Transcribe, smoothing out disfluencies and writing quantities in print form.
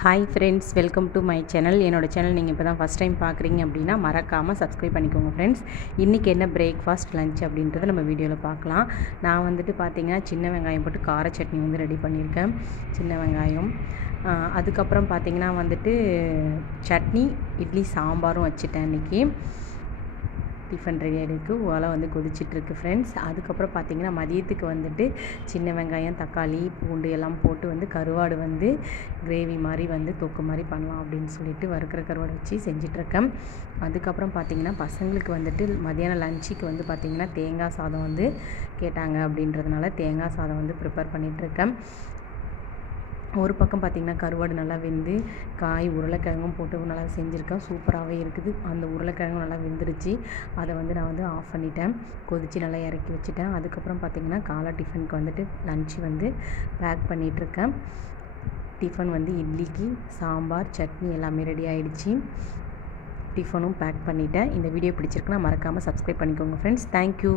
Hi friends, welcome to my channel. என்னோடய channel நீங்கள் இப்போ தான் ஃபஸ்ட் டைம் பார்க்குறீங்க அப்படின்னா மறக்காமல் சப்ஸ்கிரைப் பண்ணிக்கோங்க ஃப்ரெண்ட்ஸ். இன்றைக்கி என்ன பிரேக்ஃபாஸ்ட் லஞ்ச் அப்படின்றத நம்ம வீடியோவில் பார்க்கலாம். நான் வந்துட்டு பார்த்திங்கன்னா சின்ன வெங்காயம் போட்டு கார சட்னி வந்து ரெடி பண்ணியிருக்கேன். சின்ன வெங்காயம், அதுக்கப்புறம் பார்த்திங்கன்னா வந்துட்டு சட்னி, இட்லி, சாம்பாரும் வச்சுட்டேன். இன்றைக்கி டிஃபன் ரெடி ஆகிருக்கு. ஓலை வந்து கொதிச்சிட்ருக்கு ஃப்ரெண்ட்ஸ். அதுக்கப்புறம் பார்த்திங்கன்னா மதியத்துக்கு வந்துட்டு சின்ன வெங்காயம், தக்காளி, பூண்டு எல்லாம் போட்டு வந்து கருவாடு வந்து கிரேவி மாதிரி வந்து தொக்கு மாதிரி பண்ணலாம் அப்படின்னு சொல்லிட்டு வறுக்கிற கருவாடு வச்சு செஞ்சிட்ருக்கேன். அதுக்கப்புறம் பார்த்திங்கன்னா பசங்களுக்கு வந்துட்டு மதியானம் லஞ்சுக்கு வந்து பார்த்திங்கன்னா தேங்காய் சாதம் வந்து கேட்டாங்க. அப்படின்றதுனால தேங்காய் சாதம் வந்து ப்ரிப்பேர் பண்ணிகிட்ருக்கேன். ஒரு பக்கம் பார்த்திங்கன்னா கருவாடு நல்லா வெந்து காய் உருளைக்கிழங்கும் போட்டு நல்லா செஞ்சுருக்கேன். சூப்பராகவே இருக்குது. அந்த உருளைக்கிழங்கும் நல்லா வெந்துருச்சு. அதை வந்து நான் வந்து ஆஃப் பண்ணிட்டேன். கொதித்து நல்லா இறக்கி வச்சுட்டேன். அதுக்கப்புறம் பார்த்திங்கன்னா காலை டிஃபனுக்கு வந்துட்டு லன்ச்சு வந்து பேக் பண்ணிகிட்ருக்கேன். டிஃபன் வந்து இட்லிக்கு சாம்பார், சட்னி எல்லாமே ரெடி ஆகிடுச்சு. டிஃபனும் பேக் பண்ணிட்டேன். இந்த வீடியோ பிடிச்சிருக்குன்னா மறக்காமல் சப்ஸ்கிரைப் பண்ணிக்கோங்க ஃப்ரெண்ட்ஸ். தேங்க்யூ.